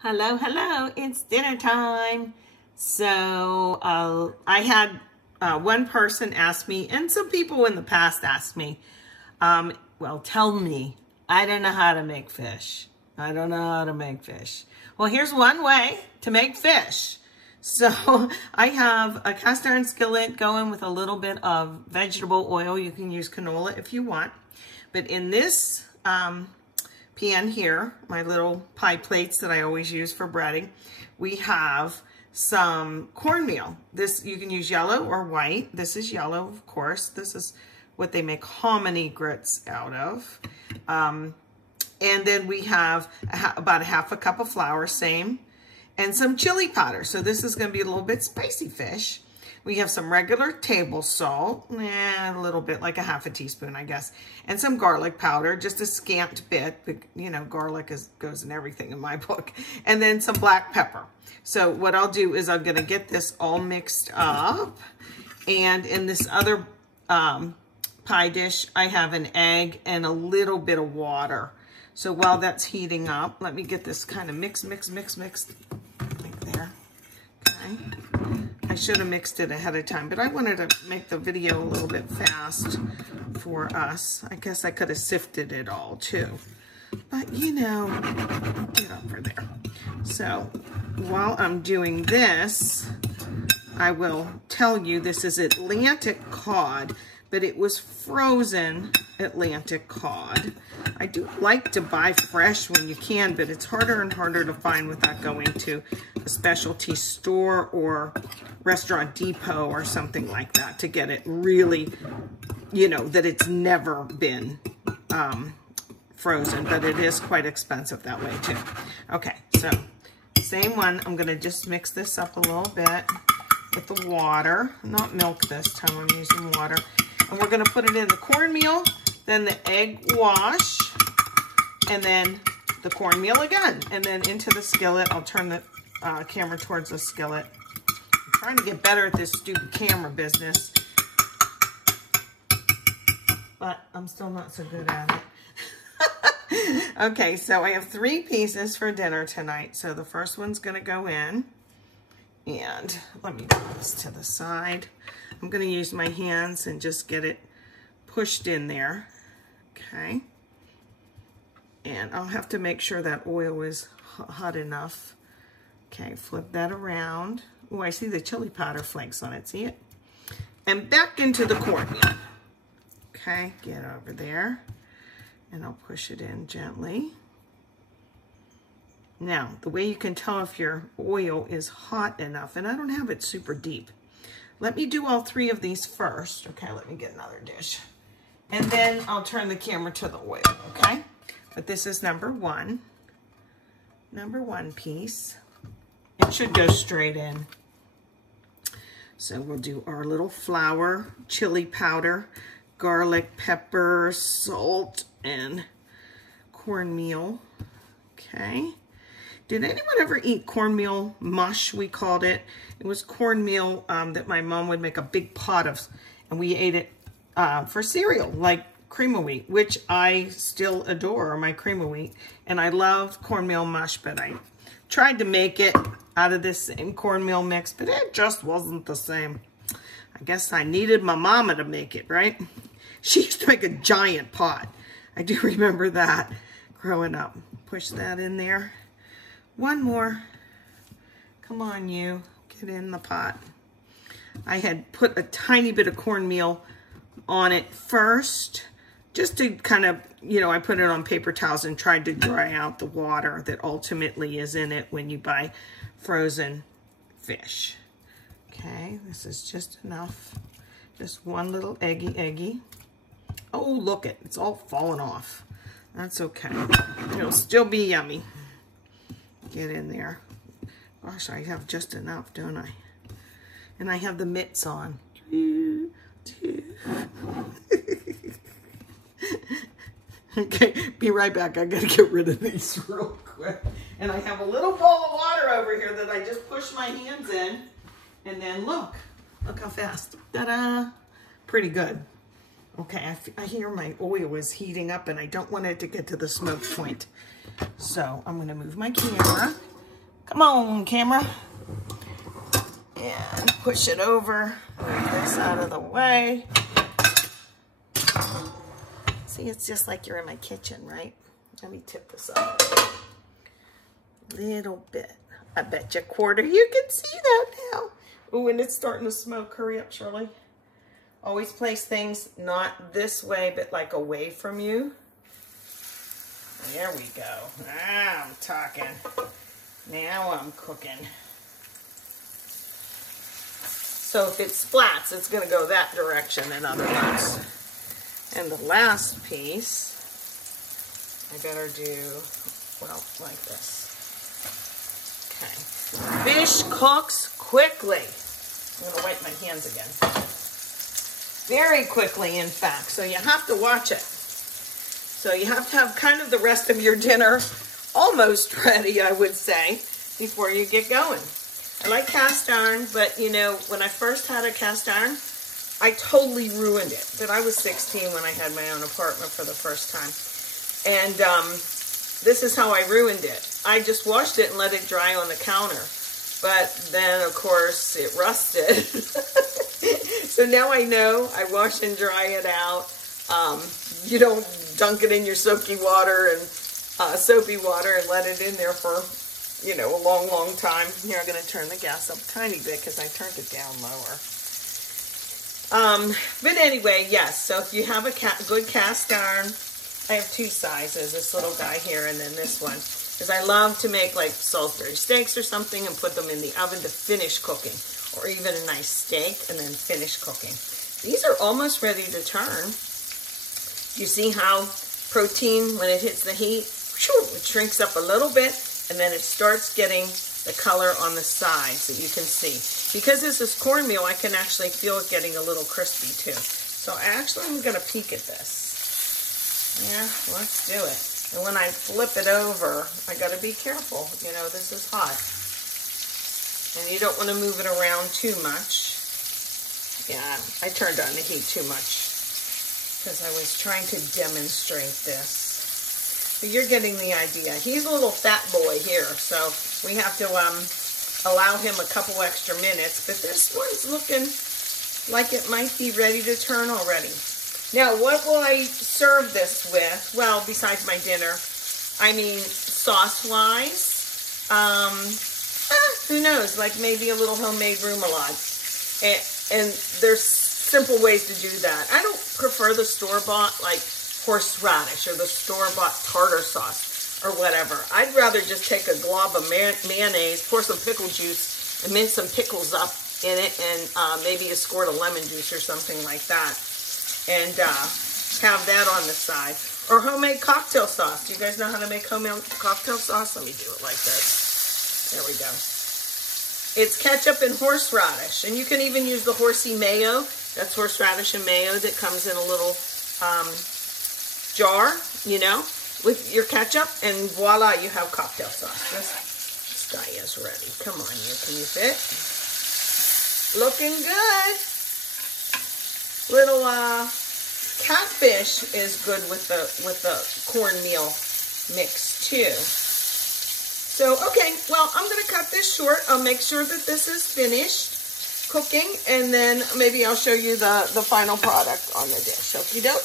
Hello, hello, it's dinner time. So I had one person ask me, and some people in the past asked me, well, tell me, I don't know how to make fish. I don't know how to make fish. Well, here's one way to make fish. So I have a cast iron skillet going with a little bit of vegetable oil. You can use canola if you want. But in this pan here, my little pie plates that I always use for breading, we have some cornmeal. This, you can use yellow or white. This is yellow, of course. This is what they make hominy grits out of. And then we have about a half a cup of flour, same, and some chili powder. So this is going to be a little bit spicy fish. We have some regular table salt, a little bit, like a half a teaspoon, I guess, and some garlic powder, just a scant bit. You know, garlic goes in everything in my book. And then some black pepper. So what I'll do is I'm going to get this all mixed up. And in this other pie dish, I have an egg and a little bit of water. So while that's heating up, let me get this kind of mixed like there. Okay. I should have mixed it ahead of time, but I wanted to make the video a little bit fast for us. I guess I could have sifted it all too, but you know, get over there. So while I'm doing this, I will tell you this is Atlantic cod, but it was frozen Atlantic cod. I do like to buy fresh when you can, but it's harder and harder to find without going to a specialty store or Restaurant Depot or something like that to get it really, you know, that it's never been frozen, but it is quite expensive that way too. Okay, so same one. I'm going to just mix this up a little bit with the water, not milk this time, I'm using water. And we're going to put it in the cornmeal, then the egg wash, and then the cornmeal again. And then into the skillet. I'll turn the camera towards the skillet. I'm trying to get better at this stupid camera business, but I'm still not so good at it. Okay, so I have 3 pieces for dinner tonight. So the first one's going to go in. And let me put this to the side. I'm going to use my hands and just get it pushed in there. Okay. And I'll have to make sure that oil is hot enough. Okay, flip that around. Oh, I see the chili powder flakes on it. See it? And back into the cornmeal. Okay, get over there. And I'll push it in gently. Now, the way you can tell if your oil is hot enough, and I don't have it super deep. Let me do all 3 of these first. Okay, let me get another dish. And then I'll turn the camera to the oil, okay? But this is number 1. Number 1 piece. It should go straight in. So we'll do our little flour, chili powder, garlic, pepper, salt, and cornmeal. Okay. Did anyone ever eat cornmeal mush, we called it? It was cornmeal that my mom would make a big pot of, and we ate it for cereal, like cream of wheat, which I still adore, my cream of wheat. And I love cornmeal mush, but I tried to make it out of this same cornmeal mix, but it just wasn't the same. I guess I needed my mama to make it, right? She used to make a giant pot. I do remember that growing up. Push that in there. One more. Come on, you. Get in the pot. I had put a tiny bit of cornmeal on it first, just to kind of, you know, I put it on paper towels and tried to dry out the water that ultimately is in it when you buy frozen fish. Okay, this is just enough. Just one little eggy. Oh, look it. It's all falling off. That's okay. It'll still be yummy. Get in there. Gosh, I have just enough, don't I? And I have the mitts on. Okay, be right back. I gotta get rid of these real quick. And I have a little bowl of water over here that I just push my hands in. And then look how fast. Ta-da! Pretty good. Okay, I hear my oil is heating up and I don't want it to get to the smoke point. So I'm gonna move my camera Come on, camera. And push it over. Move this out of the way. See, it's just like you're in my kitchen, right? Let me tip this up a little bit. I bet you a quarter. You can see that now. Ooh, and it's starting to smoke. Hurry up, Shirley. Always place things not this way, but like away from you. There we go. Now I'm talking. Now I'm cooking. So if it splats, it's going to go that direction, in other words. And the last piece, I better do, well, like this. Okay. Fish cooks quickly. I'm going to wipe my hands again. Very quickly, in fact. So you have to watch it. So you have to have kind of the rest of your dinner almost ready, I would say, before you get going. I like cast iron, but you know, when I first had a cast iron, I totally ruined it. But I was 16 when I had my own apartment for the first time. And this is how I ruined it. I just washed it and let it dry on the counter. But then, of course, it rusted. So now I know I wash and dry it out. You don't dunk it in your soapy water and let it in there for, you know, a long, long time. Here, I'm going to turn the gas up a tiny bit because I turned it down lower. But anyway, yes, so if you have a good cast iron, I have two sizes, this little guy here and then this one, because I love to make like Salisbury steaks or something and put them in the oven to finish cooking, or even a nice steak and then finish cooking. These are almost ready to turn. You see how protein, when it hits the heat, it shrinks up a little bit, and then it starts getting the color on the sides that you can see. Because this is cornmeal, I can actually feel it getting a little crispy too. So I'm going to peek at this. Yeah, let's do it. And when I flip it over, I got to be careful. You know, this is hot. And you don't want to move it around too much. Yeah, I turned on the heat too much because I was trying to demonstrate this. But you're getting the idea. He's a little fat boy here, so we have to allow him a couple extra minutes. But this one's looking like it might be ready to turn already. Now, what will I serve this with? Well, besides my dinner, I mean, sauce-wise, who knows? Like maybe a little homemade remoulade. And there's simple ways to do that. I don't prefer the store-bought, like, horseradish or the store-bought tartar sauce or whatever. I'd rather just take a glob of mayonnaise, pour some pickle juice, and mince some pickles up in it, and maybe a squirt of lemon juice or something like that, and have that on the side. Or homemade cocktail sauce. Do you guys know how to make homemade cocktail sauce? Let me do it like this. There we go. It's ketchup and horseradish, and you can even use the horsey mayo. That's horseradish and mayo that comes in a little jar, you know, with your ketchup, and voila, you have cocktail sauce. This guy is ready. Come on, you can you fit? Looking good. Little catfish is good with the cornmeal mix too. So okay, well, I'm gonna cut this short. I'll make sure that this is finished cooking, and then maybe I'll show you the final product on the dish. Okie doke.